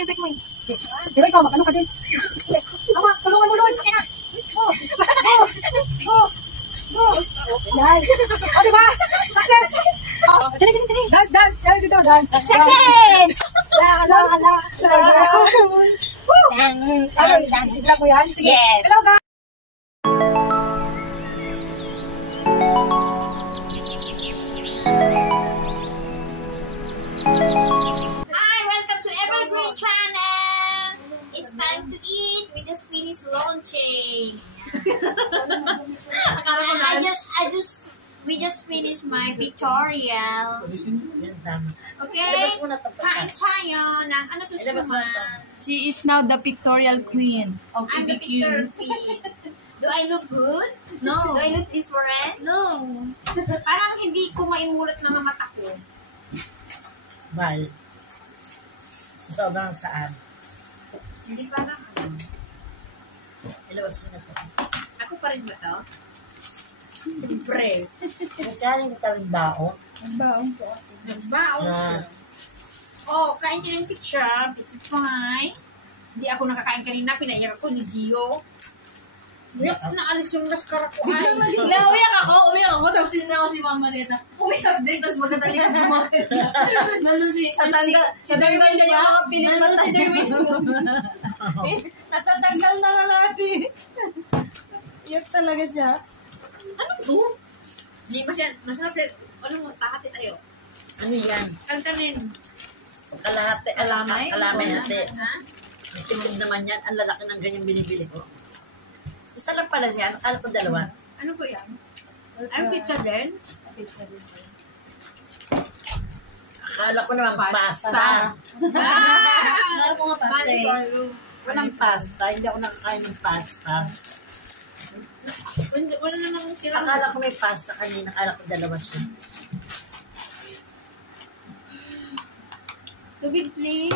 yung pick mo eh. Diba ikaw, mag-ano ka din? Ama, tulungan mo Lord. Kaya na. Yan. O, diba? Success! Dance, dance! Dance dito, dance! Success! Hala. Ilag mo yan? Sige. Yes. Hello, guys! Hi, welcome to Evergreen Channel. It's time to eat. We just finished launching. We just finished my pictorial. Okay? Kain tayo ng ano to siya? She is now the pictorial queen of I'm the pictorial queen. Do I look good? No. Do I look different? No. Parang hindi ko maimulat ng mata ko. Bye. Sa sobrang saan? Hindi parang ano. Ilabas mo na to. Ako pa rin ba to? Siyempre. Nagkaling ka rin bao? Baon po ako. Nagbaon siya. Oh, kain ka ng pizza. Pizza pie. Hindi ako nakakain kanina. Pinaiyak ako ni Gio. Naalis yung naskara ko ay. Umiyak ako. Tapos tinanong ko si Mama Neta. Umiyak din. Tapos magkatali ko kumakit na. Nandun si Darwin niya ba? yung mga piling Nandun si Darwin ko. Natatanggal na nga natin. Iyak talaga siya. Ano to? Hindi masarap. Ano mo? Tahati tayo. Ano yan? Kankanin. Kalahati. Kalamay? Kalamay hati. Ha? Itimog naman yan. Ang lalaki ng ganyan binibili ko. Isa lang pala siya. Akala ko dalawa. Ano po yan? Ang pizza din? Akala ko naman pasta. Naro ko nga pasta eh. Walang pasta. Hindi ako nakakain ng pasta. Wala na namang tira. Akala ko may pasta kanina. Akala ko dalawa siya. Tubig, please.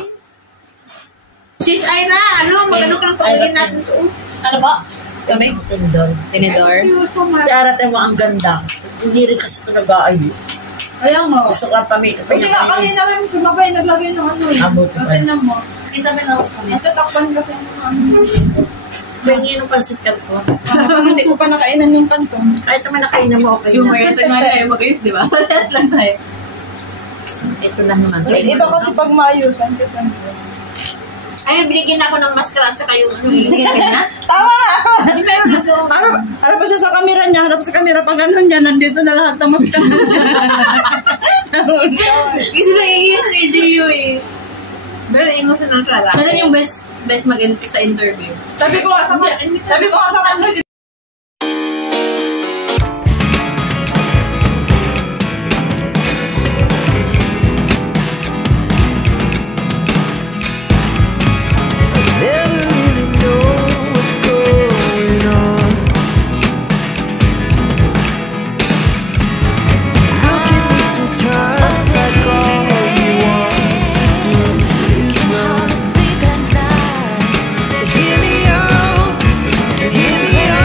Sis Ira, ano? Magano kang pagiging natin to? Ano ba? Tubig? Tindor. Tinidor? Thank you so much. Si Arate mo ang ganda. Hindi rin kasi ito nag-aayos. Kaya nga. Gusto ko ang pamilya. Hindi nga, kanina rin sumabay, naglagay ng ano eh. Amo ko pa. Tingnan mo. Isa ba na ako kanina? Natatakpan kasi ang ano. Pwede yung pansit ka ko. Hindi ko pa nakainan yung kantong. Kahit naman nakainan mo, okay Si na. Marietta nga tayo mag-ayos, di ba? Test lang tayo. Ito lang naman. Iba kasi pag maayusan kasi. Ay, binigyan ako ng maskara at saka yung ano eh. Binigyan ka na? Tama na ako! Harap pa siya sa kamera niya. Harap sa kamera pang ano niya. Nandito na lahat ng magkano. Kasi naiiyak si Gio eh. Pero ingo sa nang kala. Ano yung best mag-end sa interview? Sabi ko nga sa kanya. Never really know what's going on. You give me sometimes like all you want to do is run. To hear me out, to hear me out.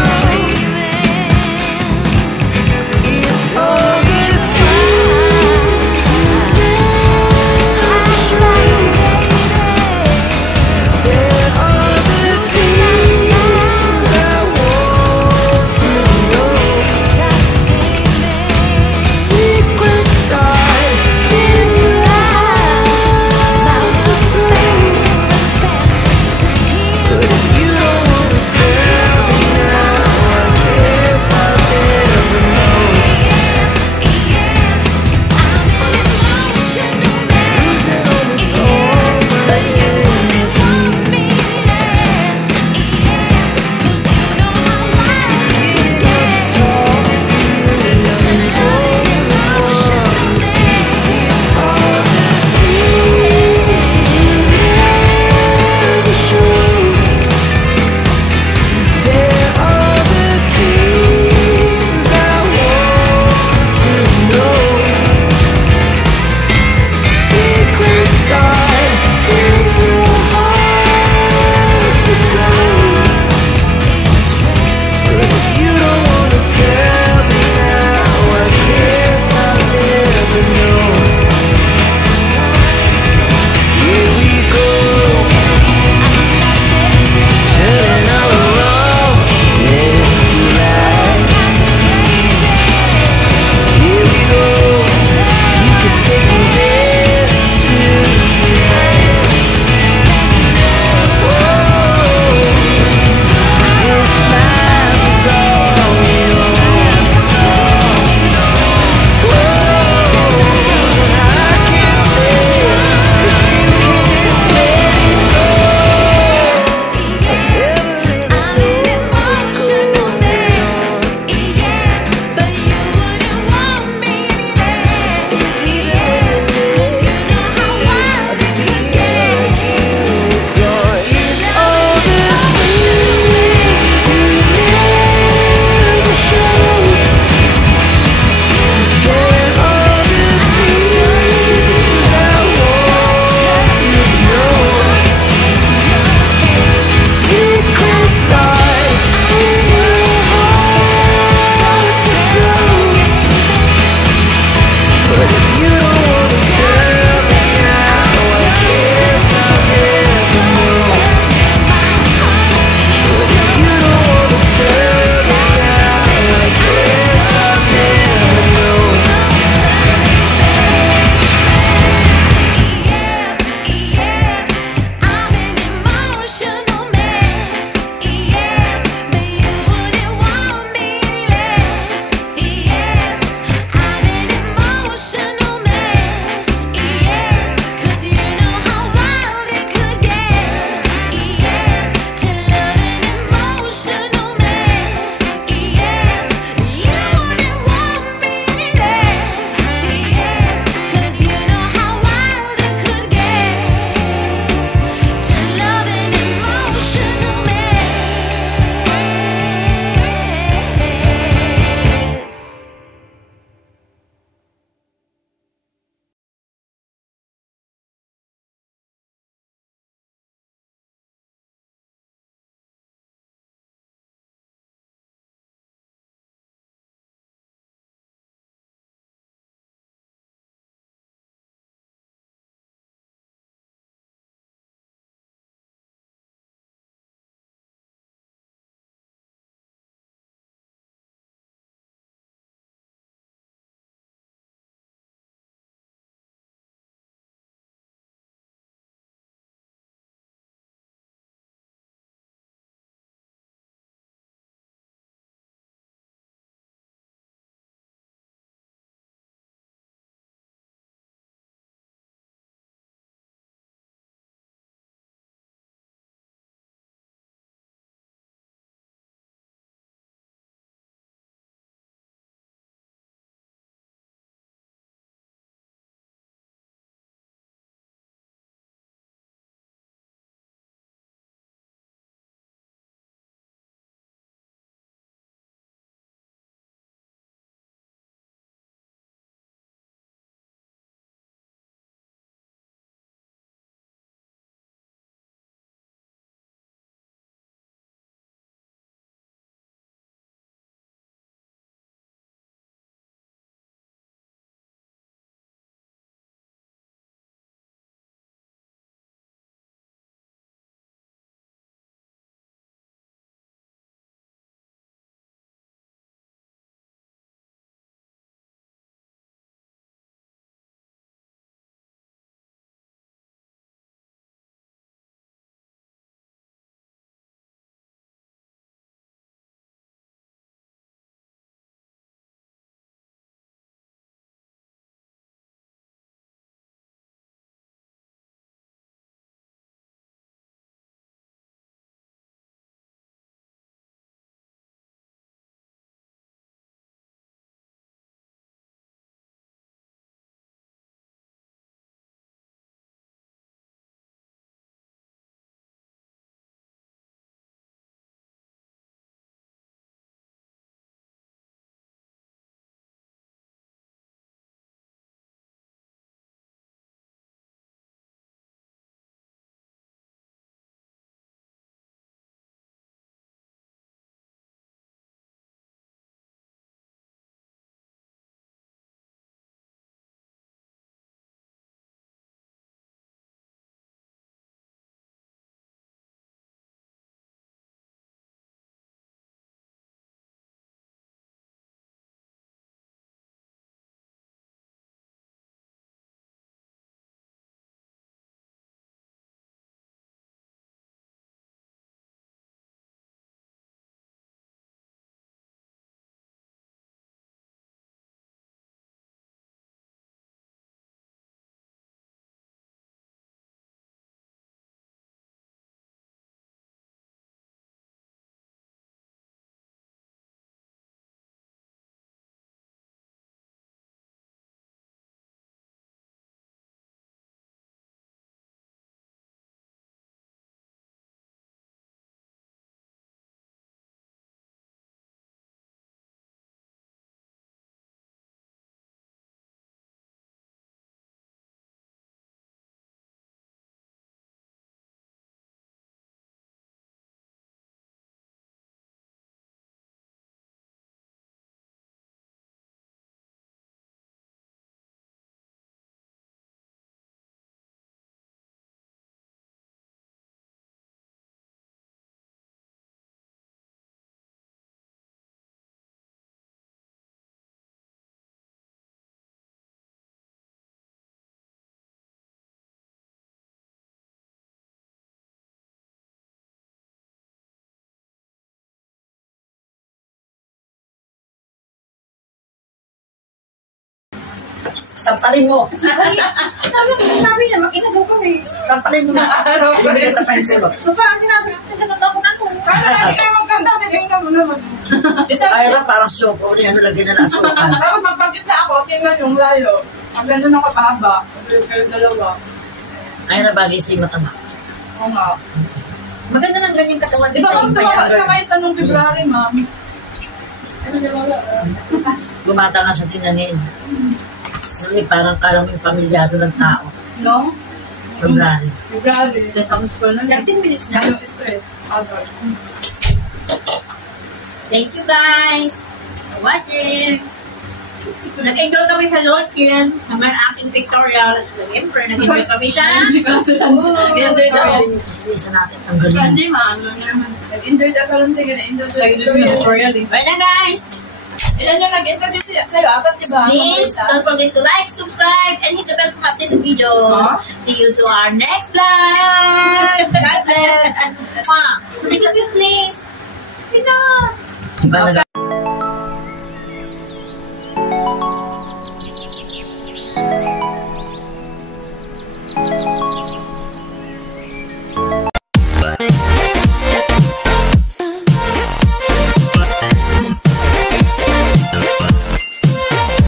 Sampalin mo. Sabi niya, makinagaw kami. Sampalin mo na. Ibigay ka pencil mo. So parang sinabi, nagkaganda ako na ito. Kaya lagi kayo magkanta, tingnan mo naman. Ay, parang soup. O, ano lagyan na ng asukan. Tapos magpagkita ako, tingnan yung layo. Ang ganda ng kataba. Kayo dalawa. Ay, bagay sa'yo matama. Oo nga. Maganda ng ganyan katawan. Di ba kung tumama siya kayo sa nung February, ma'am? Ano di ba? Gumata nga sa tinanin. Kasi parang kalang yung pamilyado ng tao. No? February. February. Tapos ko na. 13 minutes na. Yung stress. Agad. Thank you guys for watching. Nag-enjoy kami sa Lord Kian sa mga aking pictorials. Siyempre, nag-enjoy kami siya. Nag-enjoy na ako. Isa natin ang galing. Hindi, maano naman. Nag-enjoy na karoon tingin. Nag-enjoy Nag-enjoy sa tutorial eh. Bye na guys! Ilan yung nag-interview sa'yo? Apat, di ba? Please don't forget to like, subscribe, and hit the bell for updated videos. See you to our next vlog! God bless! See you, please! Ito! Iba na